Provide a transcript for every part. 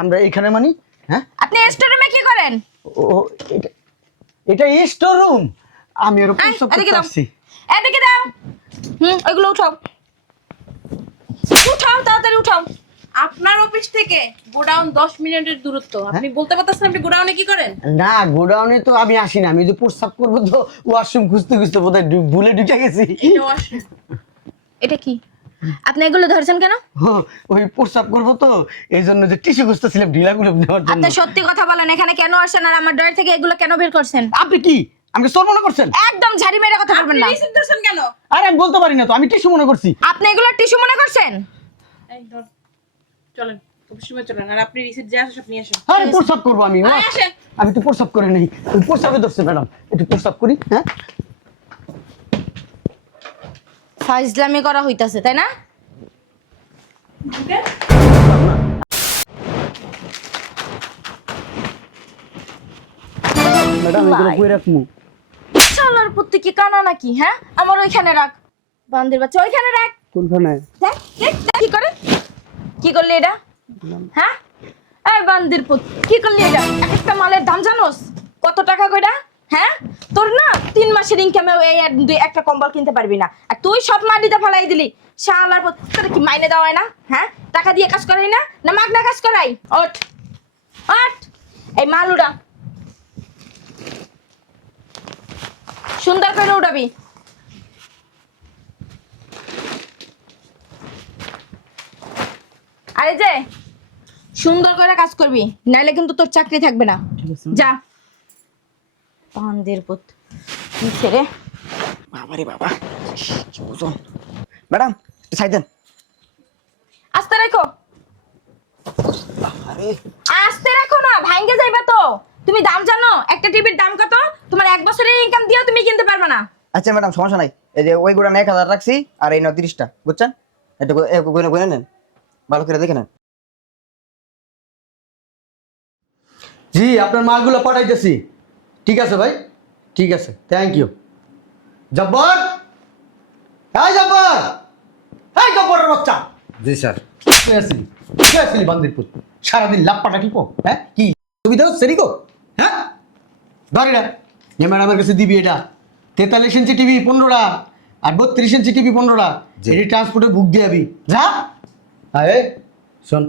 আমরা এখানে মানি। হ্যাঁ, আপনি স্টোর রুমে কি করেন? ও এটা স্টোর রুম। আমি ওর প্রস্তাব এদিকে করতে দাও, আসছি। এদিকে দাও। ওইগুলো উঠাও, উঠাও, তাড়াতাড়ি উঠাও। আপনার অফিস থেকে গোডাউন 10 মিনিটের দূরত্ব। আপনি বলতে পারতেছেন আপনি গোডাউনে কি করেন? না, গোডাউনে তো আমি আসি না। আমি যে প্রস্তাব করবো তো ওয়াশরুম খুঁজতে খুঁজতে বোধহয় ভুলে ঢুকে গেছি। এটা ওয়াশরুম। এটা কি? আপনি এগুলো ধরছেন কেন? ওই প্রস্তাব করবো তো এই জন্য যে টিস্যু খুঁজতেছিলাম ঢিলাগুলো নেওয়ার জন্য। আপনি সত্যি কথা বলেন, এখানে কেন আসছেন আর আমার ড্রয়ার থেকে এগুলো কেন বের করছেন? আপনি কি আমাকে চোর মনে করছেন? একদম ঝাড়ি মেরে কথা বলবেন আপনি না। রিসিভ দিচ্ছেন কেন? আরে আমি বলতে পারি না তো, আমি টিস্যু মনে করছি। আপনি এগুলো টিস্যু মনে করছেন? এই ধর, চলেন অফিস রুমে চলেন। আর আপনি রিসিভ যে আসে সব নিয়ে আসেন। আরে প্রস্তাব করবো আমি। আয় আসেন। আমি তো প্রস্তাব করে নেই, ওই প্রস্তাবে ধরছে ম্যাডাম। একটু প্রস্তাব করি। হ্যাঁ, ফাইজলামি করা হইতাছে তাই না? ম্যাডাম এগুলো কই রাখমু? শালার পুত্তি কি কানা নাকি? হ্যাঁ, আমার ওইখানে রাখ। বান্দির বাচ্চা ওইখানে রাখ। কোনখানে? দেখ, দেখ, দেখ, কি করে? কি করলি এটা? হ্যাঁ, এই বান্দির পুত, কি করলি এটা? এক একটা মালের দাম জানোস কত টাকা কইরা? হ্যাঁ, তোর না 3 মাসের ইনকামে এই একটা কম্বল কিনতে পারবি না, আর তুই সব মাটিতে ফেলাই দিলি। শালার পুত, তোর কি মাইনে দেওয়া হয় না? হ্যাঁ, টাকা দিয়ে কাজ করাই না, না মাগনা কাজ করাই? ওঠ, ওঠ, এই মাল উড়া, সুন্দর করে উড়াবি। আরে যে সুন্দর করে কাজ করবি, নাইলে কিন্তু তোর চাকরি থাকবে না। যা পান্দের পুত, কি ছেড়ে। বাবারে বাবা, কি ওজন। ম্যাডাম একটু সাইড দেন। আস্তে রাখো, আরে আস্তে রাখো না, ভাঙ্গে যাইবা তো। তুমি দাম জানো একটা টিভির দাম কত? তোমার 1 বছরের ইনকাম দিয়েও তুমি কিনতে পারবে না। আচ্ছা ম্যাডাম, সমস্যা নাই। এই যে ওই গোড়া 1000 রাখছি আর এই 30টা, বুঝছেন? এটা গুনে নেন, ভালো করে দেখে নেন। জি, আপনার মালগুলো পাঠাইতেছি। ঠিক আছে ভাই, ঠিক আছে, থ্যাংক ইউ। জব্বর, এই জব্বর, এই জব্বরের বাচ্চা। জি স্যার। কে আসলি? কে আসলি বান্দিরপুর? সারাদিন লাপ্পাটা টিপো। হ্যাঁ, কি সুবিধা হচ্ছে রিকো? হ্যাঁ, ধরি না যে ম্যাডামের কাছে দিবি এটা 43 ইঞ্চি টিভি 15টা আর 32 ইঞ্চি টিভি 15টা। এটি ট্রান্সপোর্টে বুক দিয়ে যাবি। যা। আরে শোন,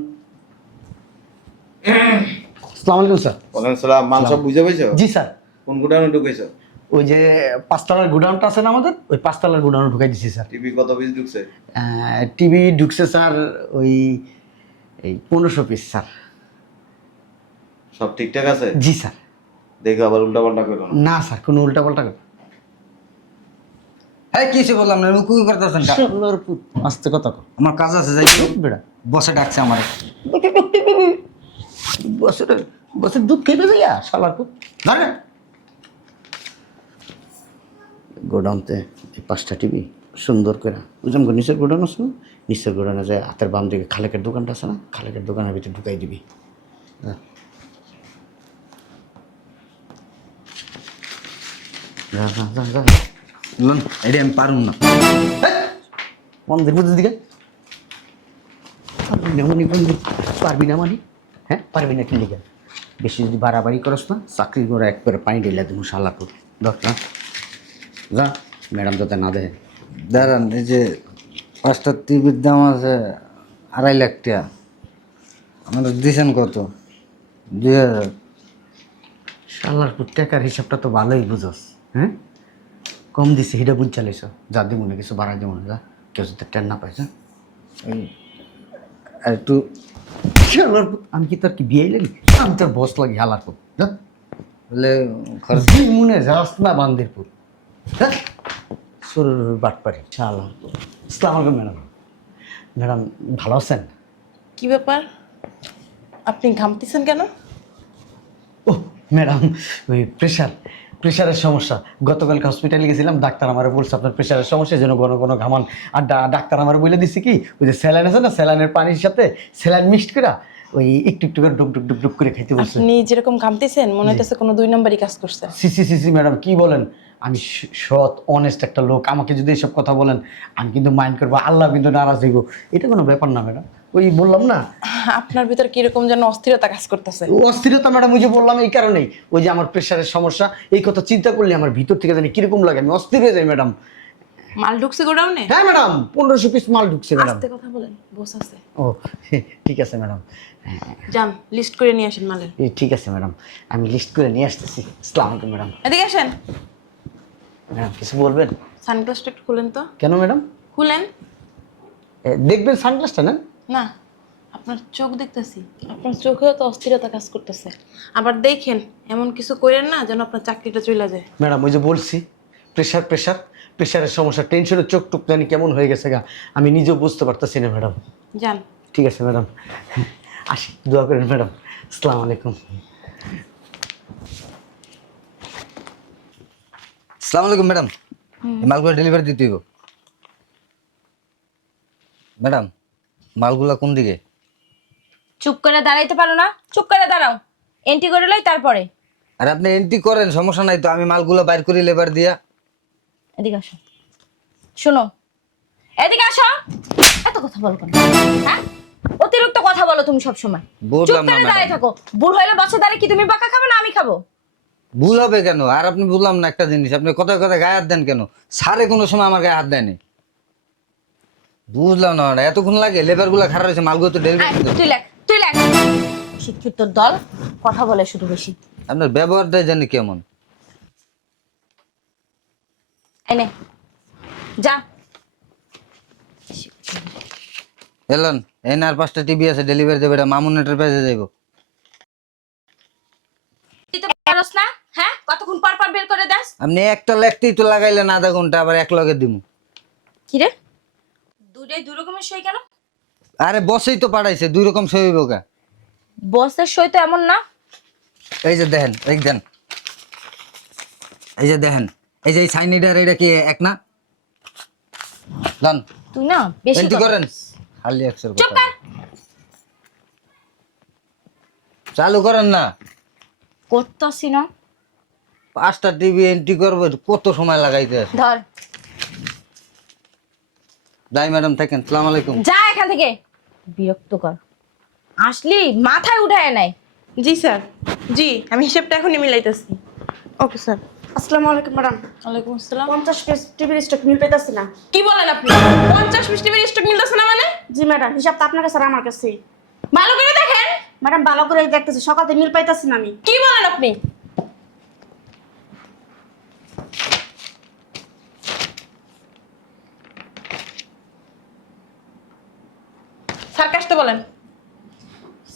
আসসালামু আলাইকুম স্যার। ওয়ালাইকুম সালাম। মাল সব বুঝে পাইছো? জি স্যার, কোন গোডাউনে ঢুকেছো? ওই যে 5 তলার গোডাউনটা আছে না আমাদের, ওই 5 তলার গোডাউনে ঢুকাই দিছি স্যার। টিভি কত পিস ঢুকছে? টিভি ঢুকছে স্যার ওই 1500 পিস স্যার। সব ঠিকঠাক আছে? জি স্যার। দেখো আবার উল্টা পাল্টা করো না। না স্যার, কোনো উল্টা পাল্টা কথা। হ্যাঁ, কি বললাম না, মুকুই করতেছেন। আস্তে কথা কও। আমার কাজ আছে, যাই। বেড়া বসে ডাকছে আমার। বছর দুধ খেয়ে দেবে শালার খুব ধরে। গোডাউনতে এই 5টা টিভি সুন্দর করে বুঝলাম। নিচের গোডাউন আছে না, নিচের গোডাউনে যায় হাতের বাম দিকে খালেকের দোকানটা আছে না, খালেকের দোকানের ভিতরে ঢুকাই দিবি। যা যা যা যা। এটা আমি পারুম না। মন্দির বুঝির দিকে পারবি না মানে, পারবি না মানে? হ্যাঁ, পারবি না কি লিখে? বেশি যদি বাড়াবাড়ি করস না, চাকরি করে একবারে পানি ঢেলে দেবো শালা তোর। দরকার যা, ম্যাডাম যাতে না দেখে। দাঁড়ান, এই যে 5টা টিভির দাম আছে 2.5 লাখ টাকা। আমাদের দিয়েছেন কত? 2000। শালার পুত, টাকার হিসাবটা তো ভালোই বুঝোস। হ্যাঁ, কম দিছে সেটা বুঝ চালিস। যা দিব না, কিছু বাড়াই দেবো না। যা, কেউ যদি টেন না পাইছে। ওই আর একটু শালার পুত, আমি কি তোর কি বিয়ে লাগি? আমি তোর বস লাগি হালার পুত। যা, বলে খরচ। তুই মনে যাস না বান্দিরপুর। হ্যাঁ, সুর বাটপারি শালার পুত। আসসালামু আলাইকুম ম্যাডাম। ম্যাডাম ভালো আছেন? কি ব্যাপার? আপনি ঘামতেছেন কেন? ও ম্যাডাম, ওই প্রেশারের সমস্যা। গতকালকে হসপিটালে গেছিলাম, ডাক্তার আমার বলছে আপনার প্রেশারের সমস্যা, এই জন্য ঘন ঘন ঘামান। আর ডাক্তার আমার বলে দিচ্ছে কি, ওই যে স্যালাইন আছে না, স্যালাইনের পানির সাথে স্যালাইন মিক্সড করে ওই একটু একটু করে ডুক ডুক ডুক ডুক করে খাইতে বলছে। আপনি যেরকম ঘামতেছেন মনে হইতেছে কোনো 2 নম্বরই কাজ করছে। C C C C madam, কি বলেন? আমি সৎ অনেস্ট একটা লোক, আমাকে যদি এসব কথা বলেন আমি কিন্তু মাইন্ড করবো, আল্লাহ কিন্তু নারাজ হইব। এটা কোনো ব্যাপার না ম্যাডাম, ওই বললাম না আপনার ভিতর কিরকম যেন অস্থিরতা কাজ করতেছে। অস্থিরতা ম্যাডাম, ওই যে বললাম এই কারণেই, ওই যে আমার প্রেশারের সমস্যা, এই কথা চিন্তা করলে আমার ভিতর থেকে জানি কিরকম লাগে, আমি অস্থির হয়ে যাই ম্যাডাম। মাল ঢুকছে গোডাউনে? হ্যাঁ ম্যাডাম, 1500 পিস মাল ঢুকছে ম্যাডাম। আস্তে কথা বলেন, বস আছে। ও ঠিক আছে ম্যাডাম। যান লিস্ট করে নিয়ে আসেন মালের। ঠিক আছে ম্যাডাম, আমি লিস্ট করে নিয়ে আসতেছি। আসসালামু আলাইকুম ম্যাডাম। এদিকে আসেন। ম্যাডাম কিছু বলবেন? সানগ্লাসটা একটু খুলেন তো। কেন ম্যাডাম? খুলেন। দেখবেন সানগ্লাসটা না? না, আপনার চোখ দেখতেছি, আপনার চোখেও তো অস্থিরতা কাজ করতেছে। আবার দেখেন এমন কিছু করেন না যেন আপনার চাকরিটা চলে যায়। ম্যাডাম ওই যে বলছি প্রেশার প্রেশার প্রেশারের সমস্যা, টেনশনের চোখ টুক জানি কেমন হয়ে গেছে গা, আমি নিজেও বুঝতে পারতেছি না ম্যাডাম। যান। ঠিক আছে ম্যাডাম, আসি, দোয়া করেন ম্যাডাম। আসসালামু আলাইকুম। আসসালামু আলাইকুম ম্যাডাম, মালগুলো ডেলিভারি দিতে হইব। ম্যাডাম মালগুলা কোন দিকে? চুপ করে দাঁড়াইতে পারো না? চুপ করে দাঁড়াও, এন্ট্রি করে লই তারপরে। আর আপনি এন্ট্রি করেন, সমস্যা নাই তো, আমি মালগুলো বাইর করি লেবার দিয়া। এদিকে আসো, শোনো, এদিকে আসো। এত কথা বলো কেন? হ্যাঁ, অতিরিক্ত কথা বলো তুমি সব সময়। চুপ বুঝলাম না করে দাঁড়িয়ে ম্যাডাম। থাকো। ভুল হইলে বসে দাঁড়িয়ে কি তুমি বাঁকা খাবে না আমি খাবো? ভুল হবে কেন? আর আপনি বুঝলাম না একটা জিনিস, আপনি কথা কথা গায়ে হাত দেন কেন? সারে কোনো সময় আমার গায়ে হাত দেয়নি। বুঝলাম না ম্যাডাম, এতক্ষণ লাগে? লেবার গুলা খারাপ হয়েছে, মালগুলো তো আয়, ডেলিভারি। তুই লেখ, তুই লেখ। শিক্ষিত দল, কথা বলে শুধু বেশি। আপনার ব্যবহারটাই জানি কেমন। এনে যা। এলেন এই না, আর 5টা টিভি আছে ডেলিভারি দেবে, এটা মামুন এন্টারপ্রাইজে যাইব। তুই তো পারস না, হ্যাঁ? কতক্ষণ পর পর বের করে দাস? আপনি একটা লেখতেই তো লাগাইলেন আধা ঘন্টা, আবার এক লগে দিমু। কি রে, দুই রকমের সই কেন? আরে বসেই তো পাঠাইছে, 2 রকম সই হইব কা? বসের সই তো এমন না। এই যে দেখেন, এই দেন, এই যে দেখেন, এই যে সাইনিডার, এটা কি এক না? লন তুই না বেশি এন্ট্রি কথা করেন, বলিস। খালি একশোর চুপ কথা। কর। চালু করেন না। করতাছি না। 5টা টিভি এন্ট্রি করবে, কত সময় লাগাইতে আছে? ধর, যাই ম্যাডাম, থাকেন। সালাম আলাইকুম। যা এখান থেকে। বিরক্ত কর, আসলি মাথায় উঠায় নাই। জি স্যার, জি আমি হিসাবটা এখনই মিলাইতেছি। Okay sir. আসসালামু আলাইকুম ম্যাডাম। ওয়ালাইকুম আসসালাম। 50 পিস টিভির স্টক মিল পেতেছি না। কি বলেন আপনি? 50 মিষ্টি মিল স্টক মিলতেছে না মানে? জি ম্যাডাম, হিসাব তো আপনার কাছে আর আমার কাছে। ভালো করে দেখেন। ম্যাডাম ভালো করে দেখতেছি, সকাল থেকে মিল পাইতেছি না আমি। কি বলেন আপনি? স্যারকে আসতে বলেন।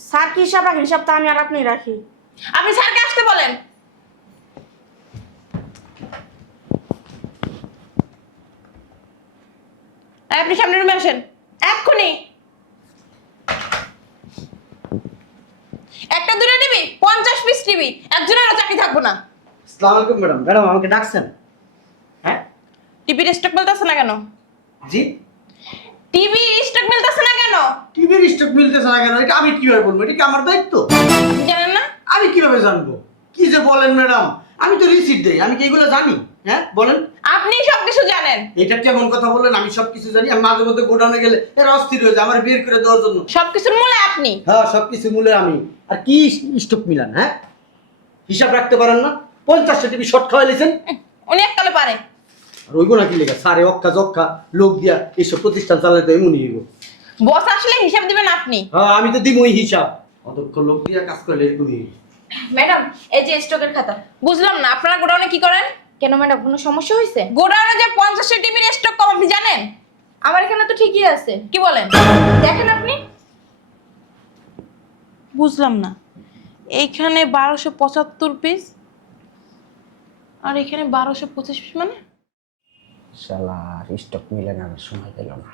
স্যার কি হিসাব রাখেন? হিসাব তো আমি আর আপনি রাখি। আপনি স্যারকে আসতে বলেন। এই, আপনি সামনে রুমে আসেন এক্ষুনি। একটা দুটো টিভি, 50 পিস টিভি, একজনেরও চাকরি থাকবো না। আসসালামু আলাইকুম ম্যাডাম। ম্যাডাম আমাকে ডাকছেন? হ্যাঁ টিভির স্টক মিলতেছে না কেন? জি, টিভি স্টক মিলতেছে না কেন? টিভির স্টক মিলতেছে না কেন এটা আমি কিভাবে বলবো? এটা কি আমার দায়িত্ব? আপনি জানেন না? আমি কিভাবে জানবো? কি যে বলেন ম্যাডাম, আমি তো রিসিট দেই, আমি কি এগুলো জানি? হ্যাঁ বলেন। আপনি সবকিছু জানেন। এটা কেমন কথা বললেন? আমি সবকিছু জানি? আমি মাঝে মধ্যে গোডাউনে গেলে এরা অস্থির হয়ে যায় আমার বের করে দেওয়ার জন্য। সবকিছুর মূলে আপনি। হ্যাঁ সবকিছু মূলে আমি। আর কি স্টক মিলান? হ্যাঁ হিসাব রাখতে পারেন না? 50টা টিভি শর্ট খাওয়াইলেছেন। উনি এককালে পারে। আর ওইগুলো কি লেখা সারে অক্কা জক্কা লোক দিয়া এইসব প্রতিষ্ঠান চালাতে এমনই হইব। বস আসলে হিসাব দিবেন আপনি। হ্যাঁ আমি তো দিবই হিসাব, অদক্ষ লোক দিয়া কাজ করলে এরকমই হইব। ম্যাডাম এই যে স্টকের খাতা। বুঝলাম না, আপনারা গোডাউনে কি করেন? কেন ম্যাডাম, কোনো সমস্যা হয়েছে? গোডাউনে যে 50টা টিভির স্টক কম আপনি জানেন? আমার এখানে তো ঠিকই আছে। কি বলেন? দেখেন আপনি। বুঝলাম না, এইখানে 1275 পিস আর এখানে 1225 পিস মানে? শালা স্টক মিলে না, সময় পেল না।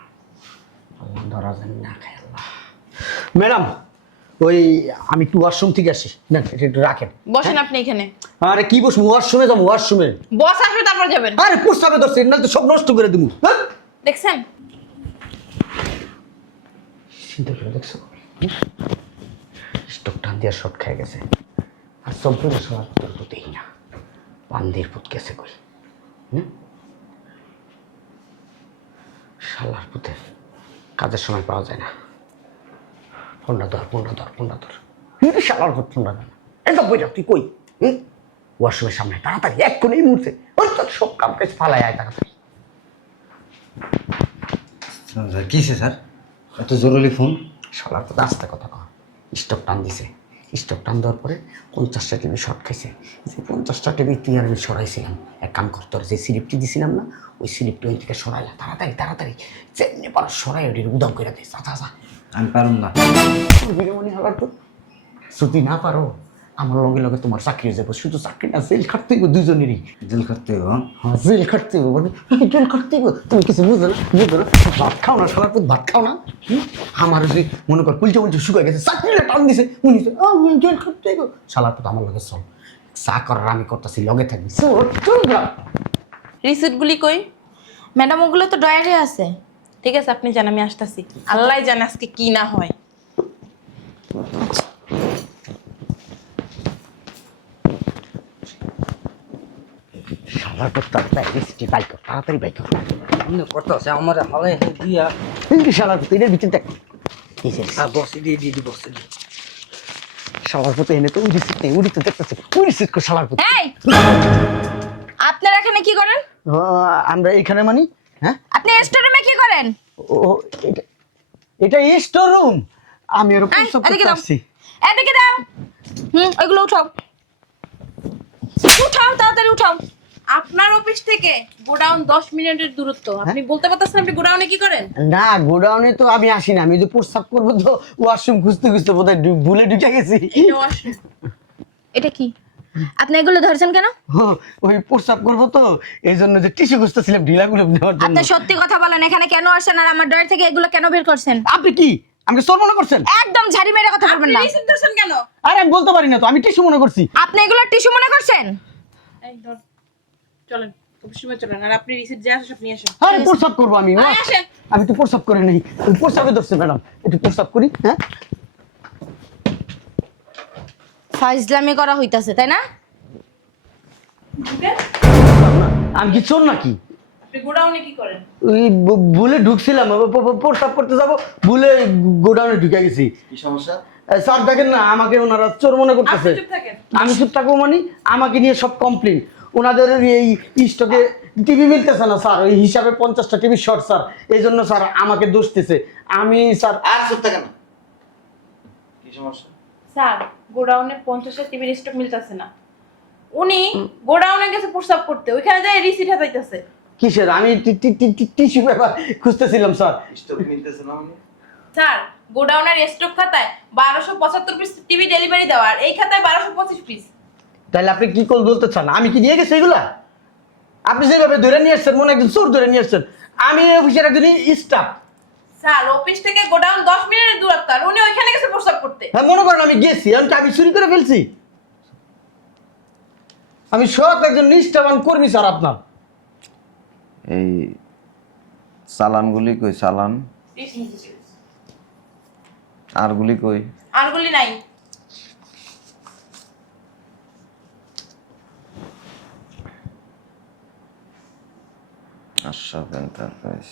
আল্লাহ ধরা জানি না খায় আল্লাহ। ম্যাডাম ওই আমি একটু ওয়াশরুম থেকে আসি, না এটা একটু রাখেন। বসেন আপনি এখানে। আরে কি বসবো? ওয়াশরুমে যাবো, ওয়াশরুমে। বস আসবে তারপর যাবেন। আরে প্রস্তাবে ধরছে না তো সব নষ্ট করে দেবো। হ্যাঁ দেখছেন? চিন্তা করে দেখছো স্টক টান দিয়ে শর্ট খেয়ে গেছে। আর সব করে সবার তোর তো দেই না, বান্দির পুত গেছে কই। শালার পুতে কাজের সময় পাওয়া যায় না। ফোনটা ধর, ফোনটা ধর, ফোনটা ধর। শালার পুত ফোনটা ধর। এটা বইটা তুই কই? ওয়াশরুমের সামনে তাড়াতাড়ি এক্ষুনি এই মুহূর্তে। ওই তোর সব কাম কাজ ফালাই আয় তাড়াতাড়ি। স্যার কিসে স্যার এত জরুরি ফোন? শালার পুত আস্তে কথা কর। স্টক টান দিছে। স্টক টান দেওয়ার পরে 50টা টিভি শর্ট খাইছে। যে 50টা টিভি তুই আর আমি সরাইছিলাম। এক কাম করতে হবে, যে স্লিপটি দিছিলাম না, ওই স্লিপটি ওই থেকে সরাইলা তাড়াতাড়ি তাড়াতাড়ি। যেমনি পারো সরাই ওটির উদাম করে দিস। আচ্ছা আচ্ছা আমি পারুম না। বিরমণি হবার তো যদি না পারো আমার লগে লগে তোমার চাকরি হয়ে যাবো। শুধু চাকরি না, জেল খাটতে হইব দুজনেরই। জেল করতে হবে। হ্যাঁ জেল খাটতে হইব, মানে জেল খাটতে হইব। তুমি কিছু বুঝো না, বুঝো না। ভাত খাও না, সারা ভাত খাও না। আমার যে মনে কর কুলচে উলচে শুকাই গেছে, চাকরিটা টান দিছে, উনি জেল খাটতে হইব। শালা তো আমার লগে চল, চা করার আমি করতেছি, লগে থাকবি। রিসিপ্টগুলি কই? ম্যাডাম ওগুলো তো ডয়ারে আছে। ঠিক আছে, আপনি জান, আমি আসতেছি। আল্লাহ জানে আজকে কি না হয়। শালার তো তাড়াতাড়ি বাইক কর, তাড়াতাড়ি বাইক কর। অন্য করতে আছে আমার হালে দিয়া। এই শালার পুত এটার ভিতরে দেখ কিসের বসে দিয়ে দিয়ে বসে দিয়ে। শালার পুত এনে তো ওই রিসিট নেই, ওই তো দেখতেছে ওই রিসিট কর শালার পুত। এই আপনারা এখানে কি করেন? আমরা এখানে মানি। হ্যাঁ আপনি স্টোরুমে কি করেন? ও এটা স্টোর রুম। আমি এর উপর সব এদিকে করতে দাও, আসছি। এদিকে দাও। ওইগুলো উঠাও, উঠাও, তাড়াতাড়ি উঠাও। আপনার অফিস থেকে গোডাউন 10 মিনিটের দূরত্ব। আপনি বলতে পারতেছেন আপনি গোডাউনে কি করেন? না গোডাউনে তো আমি আসি না, আমি যে প্রস্তাব করবো তো ওয়াশরুম খুঁজতে খুঁজতে বোধহয় ভুলে ঢুকে গেছি। এটা washroom। এটা কি? আপনি এগুলো ধরছেন কেন? ওই প্রস্তাব করবো তো এই জন্য যে টিস্যু খুঁজতেছিলাম ঢিলাগুলো নেওয়ার জন্য। আপনি সত্যি কথা বলেন, এখানে কেন আসছেন আর আমার ডয়ার থেকে এগুলো কেন বের করছেন? আপনি কি আমাকে চোর মনে করছেন? একদম ঝাড়ি মেরে কথা বলবেন আপনি না। রিসিপ্ট দিয়েছেন কেন? আরে আমি বলতে পারি না তো, আমি টিস্যু মনে করছি। আপনি এগুলো টিস্যু মনে করছেন? এই ধর, চলেন অফিস রুমে চলেন। আর আপনি রিসিপ্ট যে আসেন আপনি আসেন। আরে প্রস্তাব করবো আমি। আরে আসেন। আমি তো প্রস্তাব করে নেই, প্রস্তাবে ধরছে ম্যাডাম, একটু প্রস্তাব করি। হ্যাঁ ফাইজলামি করা হইতাছে তাই না? ঢুকেন। আমি কি চোর নাকি? আপনি গোডাউনে কি করেন? ওই ভুলে ঢুকছিলাম, প্রস্তাব করতে যাবো, ভুলে গোডাউনে ঢুকে গেছি। কি সমস্যা? স্যার দেখেন না, আমাকে ওনারা চোর মনে করতেছে। আপনি চুপ থাকেন। আমি চুপ থাকবো মানে আমাকে নিয়ে সব কমপ্লেন। ওনাদের এই স্টকে টিভি মিলতেছে না স্যার, ওই হিসাবে 50টা টিভি শর্ট স্যার, এই জন্য স্যার আমাকে দোষ দিতেছে। আমি স্যার আর চুপ থাকে না। কি সমস্যা? স্যার গোডাউনে 50টা টিভির স্টক মিলতেছে না। উনি গোডাউনে গেছে প্রস্তাব করতে, ওইখানে যায় রিসিট হাতাইতেছে। কিসের? আমি টিস্যু পেপার খুঁজতেছিলাম স্যার। স্টক মিলতেছে না মানে? স্যার গোডাউনের স্টক খাতায় 1275 পিস টিভি ডেলিভারি দেওয়া, আর এই খাতায় 1225 পিস। তাহলে আপনি কি কল বলতে চান? আমি কি নিয়ে গেছি এগুলা? আপনি যেভাবে ধরে নিয়ে আসছেন মনে একজন চোর ধরে নিয়ে আসছেন। আমি অফিসের একজন স্টাফ। স্যার অফিস থেকে গোডাউন 10 মিনিটের দূরত্ব, আর উনি ওইখানে গেছে প্রস্তাব করতে। হ্যাঁ মনে করেন আমি গেছি, আমি চুরি করে ফেলছি? আমি সব একজন নিষ্ঠাবান কর্মী স্যার আপনার। এই চালানগুলি কই? চালান আরগুলি কই? আরগুলি নাই। আশরাফ এন্টারপ্রাইজ।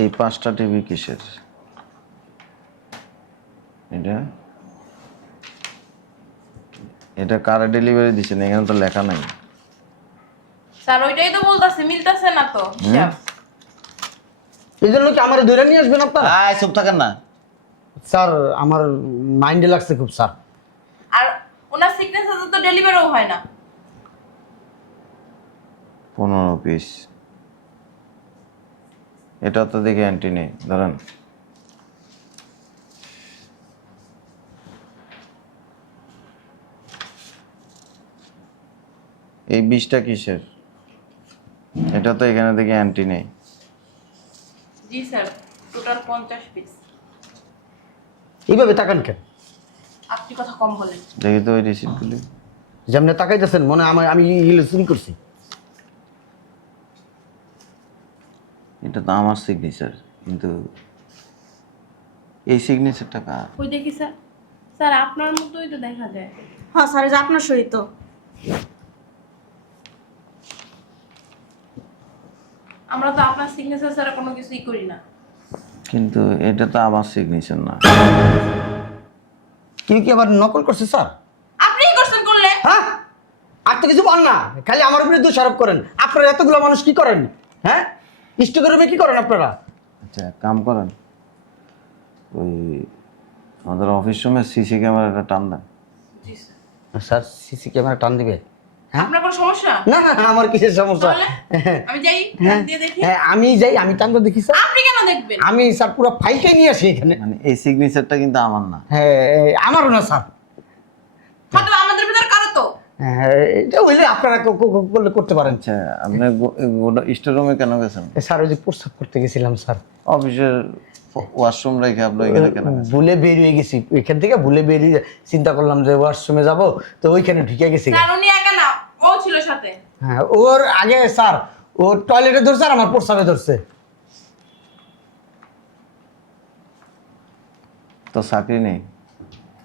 এই 5টা টিভি কিসের? এটা কারে ডেলিভারি দিছেন? এখানে তো লেখা নাই। স্যার ওইটাই তো বলতাছে, মিলতাছে না তো হিসাব। এই জন্য কি আমার ধরে নিয়ে আসবেন আপনার? আয় চুপ থাকেন না। স্যার আমার মাইন্ডে লাগছে খুব স্যার। আর ওনার সিগনেচার তো ডেলিভারিও হয় না। 15 পিস। এটা তো দেখে অ্যান্টি নেই, ধরেন। এই 20টা কিসের? এটা তো এখানে দেখে অ্যান্টি নেই। জি স্যার, টোটাল 50 পিস। এইভাবে তাকান কেন? আপনি কথা কম বলেন। দেখি তো ওই রিসিপ্টগুলি। যেমনি তাকাইতেছেন মনে হয় আমি এগুলো চুরি করছি। এটা তো আমার সিগনেচার, কিন্তু এই সিগনেচারটা কার? ওই দেখি স্যার, স্যার আপনার মতোই তো দেখা যায়। হ্যাঁ স্যার, এই যে আপনার সহিত। আমরা তো আপনার সিগনেচার ছাড়া কোনো কিছুই করি না। কিন্তু এটা তো আমার সিগনেচার না। কেউ কি আবার নকল করছে স্যার? আপনিই করছেন করলে। হ্যাঁ, আর তো কিছু বল না, খালি আমার উপরে দোষারোপ করেন। আপনারা এতগুলো মানুষ কি করেন? হ্যাঁ, স্টুডিওরুমে কি করেন আপনারা? আচ্ছা, এক কাম করেন, ওই আমাদের অফিস রুমে সিসি ক্যামেরাটা টান দেন। জি স্যার। স্যার সিসি ক্যামেরা টান দিবে? হ্যাঁ, আপনার কোনো সমস্যা? না না না, আমার কিসের সমস্যা? তাহলে আমি যাই হ্যাঁ, দিয়ে দেখি। হ্যাঁ, আমি যাই, আমি টান তো দেখি স্যার। আপনি কেন দেখবেন? আমি স্যার পুরো ফাইলটাই নিয়ে আসি এখানে। মানে এই সিগনেচারটা কিন্তু আমার না। হ্যাঁ, আমারও না স্যার। হয়তো আমাদের ভিতর কারো তো। হ্যাঁ, এটা হইলে আপনারা করলে করতে পারেন। আচ্ছা, আপনি স্টোর রুমে কেন গেছেন? স্যার ওই যে প্রস্তাব করতে গেছিলাম স্যার, অফিসের ওয়াশরুম রেখে আপনি এখানে কেন গেছেন? ভুলে বেরিয়ে গেছি এখান থেকে, ভুলে বেরিয়ে চিন্তা করলাম যে ওয়াশরুমে যাব, তো ওইখানে ঢুকে গেছি। স্যার উনি একা না, ও ছিল সাথে। হ্যাঁ, ওর আগে স্যার ও টয়লেটে ধরছে আর আমার প্রস্তাবে ধরছে। তো চাকরি নেই,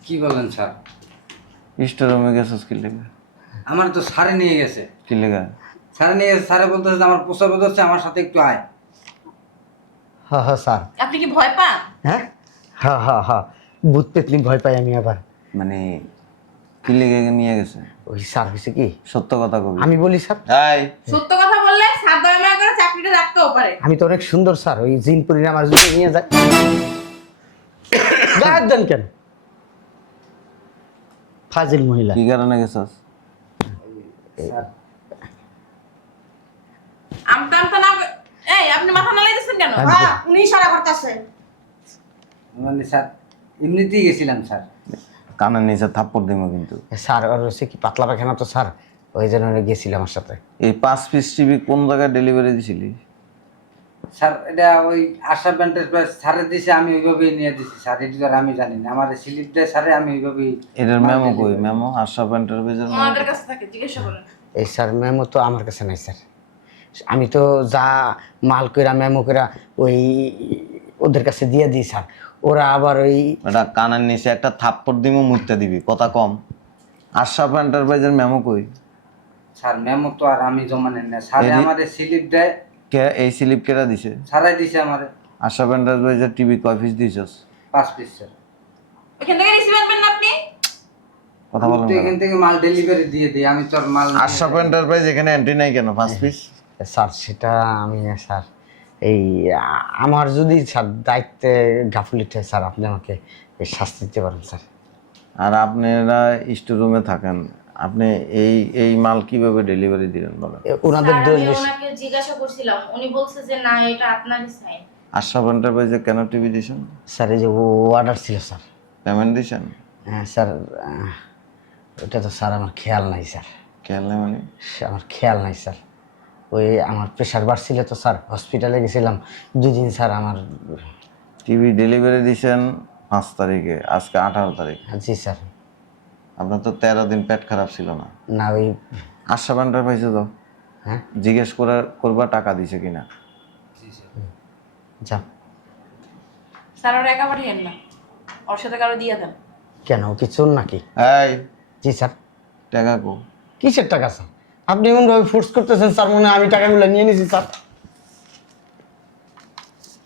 কি বলেন স্যার? স্টোর রুমে গেছিস কি লেগে? আমার তো স্যারে নিয়ে গেছে। কি লেগে? স্যারে নিয়ে গেছে, স্যারে বলতেছে যে আমার প্রস্তাবে ধরছে, আমার সাথে একটু আয়। হ্যাঁ হ্যাঁ স্যার। আপনি কি ভয় পান? হ্যাঁ হ্যাঁ হ্যাঁ হ্যাঁ, ভূত পেতনি ভয় পাই আমি আবার। মানে কি লেগে নিয়ে গেছে? ওই স্যার হয়েছে কি, সত্য কথা কবি। আমি বলি স্যার, এই সত্য কথা বললে স্যার দয়া করে চাকরিটা রাখতেও পারে। আমি তো অনেক সুন্দর স্যার, ওই জিনপুরির আমার যদি নিয়ে যায়। গায়ের দেন কেন? ফাজিল মহিলা। কি কারণে গেছস? আমটা আমটা না। এই আপনি মাথা নাড়াইতেছেন কেন? হ্যাঁ, উনি ইশারা করতেছে। মানে স্যার এমনিতেই গেছিলাম স্যার। কানের নিচে থাপ্পড় দিব কিন্তু। স্যার ওর হচ্ছে কি পাতলা পায়খানা তো স্যার, ওই জন্য গেছিল আমার সাথে। এই 5 পিস টিভি কোন জায়গায় ডেলিভারি দিছিলি? স্যার এটা ওই আশা ব্যান্ডের স্যারে দিছে, আমি ওইভাবেই নিয়ে দিছি স্যার। এটা তো আর আমি জানি না, আমার স্লিপ দেয় স্যারে, আমি ওইভাবেই। এটার মেমো কই? মেমো আশরাফ এন্টারপ্রাইজের মেমো। ওনাদের কাছে থাকে, জিজ্ঞাসা করেন। এই স্যার মেমো তো আমার কাছে নাই স্যার। আমি তো যা মাল কইরা মেমো কইরা ওই ওদের কাছে দিয়ে দিই স্যার। ওরা আবার ওই এটা কানের নিচে একটা থাপ্পড় দিমু, মুইতে দিবি, কথা কম। আশরাফ এন্টারপ্রাইজের মেমো কই? স্যার মেমো তো আর আমি জমা নেন না, স্যারে এদি- আমার স্লিপ দেয়, কে এই স্লিপ কেটা দিছে? স্যারাই দিছে আমার আশরাফ এন্টারপ্রাইজের টিভি কয় পিস দিছস? 5 পিস স্যার। ওখান থেকে রিসিভ আনবেন না আপনি? কথা আমি বলেন তো না। এখান থেকে মাল ডেলিভারি দিয়ে দিই, আমি তো আর মাল নিয়ে আশরাফ এন্টারপ্রাইজ এখানে এন্ট্রি নাই কেন 5 পিস? স্যার সেটা আমি স্যার এই আমার যদি স্যার দায়িত্বে গাফুলিতে স্যার আপনি আমাকে এই শাস্তি দিতে পারেন স্যার। আর আপনারা স্টোর রুমে থাকেন, আপনি এই এই মাল কিভাবে ডেলিভারি দিলেন বলেন? ওনাদের দোষ বেশি। ওনাকে জিজ্ঞাসা করছিলাম, উনি বলছে যে না এটা আপনারই সাইন। আশরাফ এন্টারপ্রাইজে কেন টিভি দিছেন? স্যার এই যে ও অর্ডার ছিল স্যার। পেমেন্ট দিছেন? হ্যাঁ স্যার, ওটা তো স্যার আমার খেয়াল নাই স্যার। খেয়াল নেই মানে? আমার খেয়াল নাই স্যার। ওই আমার প্রেশার বাড়ছিল তো স্যার, হসপিটালে গেছিলাম 2 দিন স্যার আমার। টিভি ডেলিভারি দিছেন 5 তারিখে, আজকে 18 তারিখ। জি স্যার। আপনার তো 13 দিন পেট খারাপ ছিল না? না ওই আশরাফ এন্টারপ্রাইজে তো হ্যাঁ জিজ্ঞেস করবা টাকা দিছে কিনা। যা। স্যার ওরা একা পাঠিয়েন না, ওর সাথে কারো দিয়ে দেন। কেন ও কি চোর নাকি? এই জি স্যার। টাকা কো? কিসের টাকা স্যার? আপনি এমনভাবে ফোর্স করতেছেন স্যার, মনে হয় আমি টাকাগুলো নিয়ে নিয়েছি স্যার।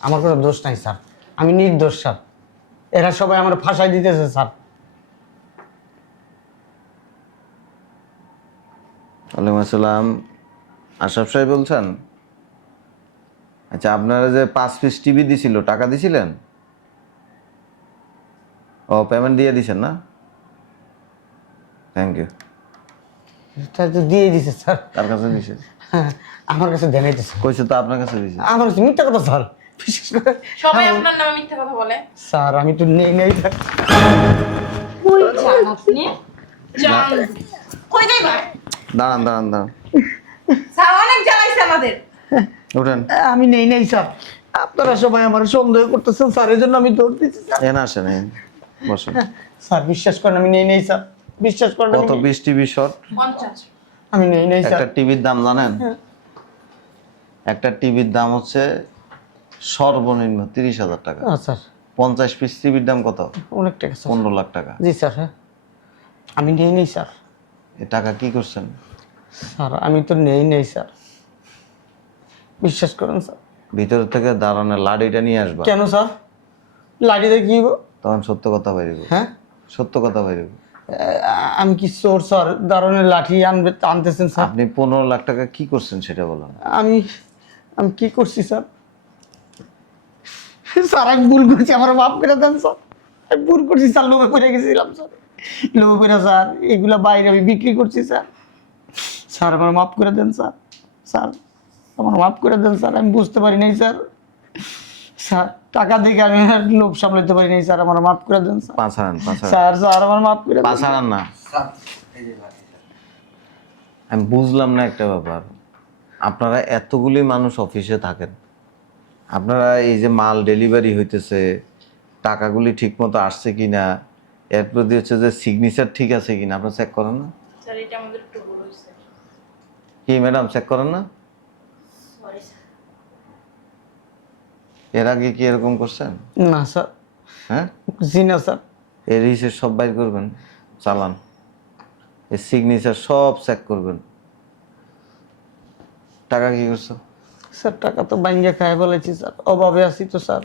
আমার কোনো দোষ নাই স্যার, আমি নির্দোষ স্যার। এরা সবাই আমার ফাঁসাই দিতেছে স্যার। ওয়ালাইকুম আসসালাম, আশরাফ সাহেব বলছেন? আচ্ছা, আপনারা যে 5 পিস টিভি দিছিল, টাকা দিছিলেন? ও পেমেন্ট দিয়ে দিছেন না? Thank you. এটা তো দিয়ে দিছে স্যার। কার কাছে দিছে? আমার কাছে দেনাইতেছে। কইছে তো আপনার কাছে দিছে। আমার কাছে মিথ্যা কথা স্যার, বিশেষ করে সবাই আপনার নামে মিথ্যা কথা বলে। স্যার আমি তো নেই নেই স্যার। কই যান আপনি? জান কই যাইবা? দাঁড়ান দাঁড়ান দাঁড়ান, স্যার অনেক জ্বালাইছে আমাদের। উঠেন। আমি নেই নেই স্যার, আপনারা সবাই আমার সন্দেহ করতেছেন স্যার, এই জন্য আমি দৌড় দিচ্ছি স্যার। এন আসেন, বসুন। স্যার বিশ্বাস করেন আমি নেই নেই স্যার, বিশ্বাস করেন কত আমি- 20 টিভি শর্ট? 50। আমি নেই নেই স্যার। একটা টিভির দাম জানেন? একটা টিভির দাম হচ্ছে সর্বনিম্ন 30,000 টাকা। স্যার 50 পিস টিভির দাম কত? অনেক টাকা স্যার। 15 লাখ টাকা। জি স্যার, হ্যাঁ আমি নেই নেই স্যার। এ টাকা কি করছেন? স্যার আমি তো নেই স্যার, বিশ্বাস করুন স্যার। ভিতর থেকে দাঁড়ানোর লাঠিটা নিয়ে আসবা, কেন স্যার? লাঠিতে কি হইব? তখন সত্য কথা বেরিয়ে হ্যাঁ সত্য কথা বেরিয়ে। আমি কি চোর স্যার? দারুণের লাঠি আনতেছেন স্যার? আপনি 15 লাখ টাকা কি করছেন সেটা বলেন। আমি আমি কি করছি স্যার? স্যার আমি ভুল করছি, আমার মাফ করে দেন স্যার। আমি ভুল করছি স্যার, লোভে পড়ে গেছিলাম স্যার। লোভে পড়ে স্যার এগুলা বাইরে আমি বিক্রি করছি স্যার। স্যার আমার মাফ করে দেন স্যার। স্যার আমার মাফ করে দেন স্যার, আমি বুঝতে পারি নাই স্যার। স্যার টাকা দেখে আমি আর লোভ সামলাতে পারি নাই স্যার, আমার মাফ করে দেন স্যার। পাঁচ হারান স্যার স্যার আমার মাফ করে দেন। পাঁচ হারান না। আমি বুঝলাম না একটা ব্যাপার, আপনারা এতগুলি মানুষ অফিসে থাকেন, আপনারা এই যে মাল ডেলিভারি হইতেছে, টাকাগুলি ঠিক মতো আসছে কিনা, এর প্রতি হচ্ছে যে সিগনেচার ঠিক আছে কিনা আপনারা চেক করেন না? স্যার এটা আমাদের একটু ভুল হয়েছে। কি ম্যাডাম চেক করেন না? এর আগে কি এরকম করছেন? না স্যার। হ্যাঁ, জি না স্যার। এর হিসেবে সব বাইর করবেন, চালান, এর সিগনেচার সব চেক করবেন। টাকা কি করছো? স্যার টাকা তো বাইঙ্গা খায় বলেছি স্যার, অভাবে আছি তো স্যার,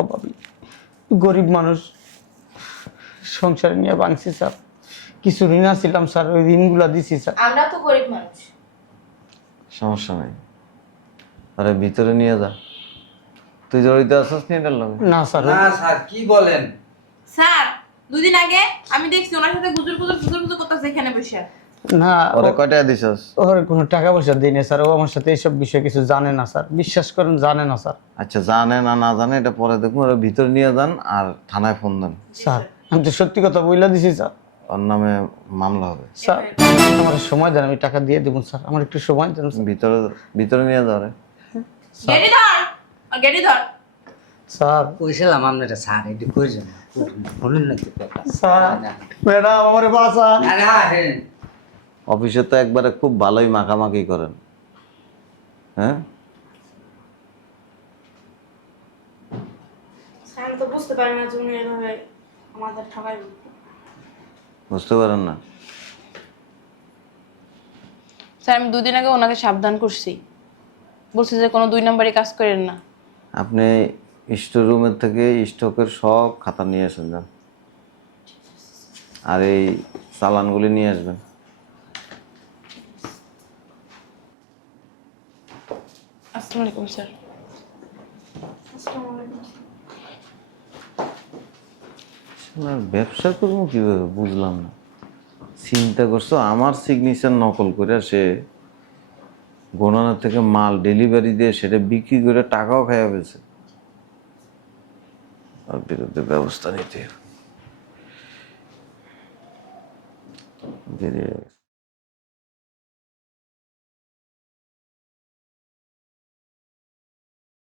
অভাবী গরিব মানুষ, সংসার নিয়ে ভাঙছি স্যার। কিছু ঋণ ছিলাম স্যার, ওই ঋণগুলা দিছি স্যার। আমরা তো গরিব মানুষ। সমস্যা নাই, আরে ভিতরে নিয়ে যা। তুই জড়িত আছিস নি এটার লগে? না স্যার। না স্যার কি বলেন? স্যার 2 দিন আগে আমি দেখছি ওনার সাথে গুজুর করতেছে এখানে বসে। না ওরে কয় টাকা দিছস? ওর কোনো টাকা পয়সা দিই না স্যার, ও আমার সাথে এইসব বিষয়ে কিছু জানে না স্যার, বিশ্বাস করেন জানে না স্যার। আচ্ছা জানে না না জানে এটা পরে দেখুন, ওরা ভিতরে নিয়ে যান আর থানায় ফোন দেন, স্যার আমি তো সত্যি কথা বইলা দিছি স্যার। ওর নামে মামলা হবে। স্যার আমার সময় দেন, আমি টাকা দিয়ে দেবো স্যার, আমার একটু সময় দেন স্যার। ভিতরে ভিতরে নিয়ে যাও রে। গেড়ি ধর, আর গেড়ি ধর। স্যার কইছিলাম আপনারা স্যার এটি কইছেন না, বলুন না কি কথা। স্যার ম্যাডাম আমার বাঁচান। আরে হ্যাঁ অফিসে তো একবারে খুব ভালোই মাখামাখি করেন, হ্যাঁ? স্যার আমি তো বুঝতে পারি না যে উনি এভাবে আমাদের ঠকাইবে। বুঝতে পারেন না? স্যার আমি 2 দিন আগে ওনাকে সাবধান করছি, বলছি যে কোনো 2 নম্বরে কাজ করেন না। আপনি স্টোর রুমের থেকে স্টকের সব খাতা নিয়ে আসেন যান, আর এই চালানগুলি নিয়ে আসবেন। আসসালামু আলাইকুম স্যার। আপনার ব্যবসা করবো কিভাবে বুঝলাম না। চিন্তা করছো আমার সিগনেচার নকল করে সে গোডাউন থেকে মাল ডেলিভারি দিয়ে সেটা বিক্রি করে টাকাও খাইয়া ফেলছে। আর বিরুদ্ধে ব্যবস্থা নিতে হবে।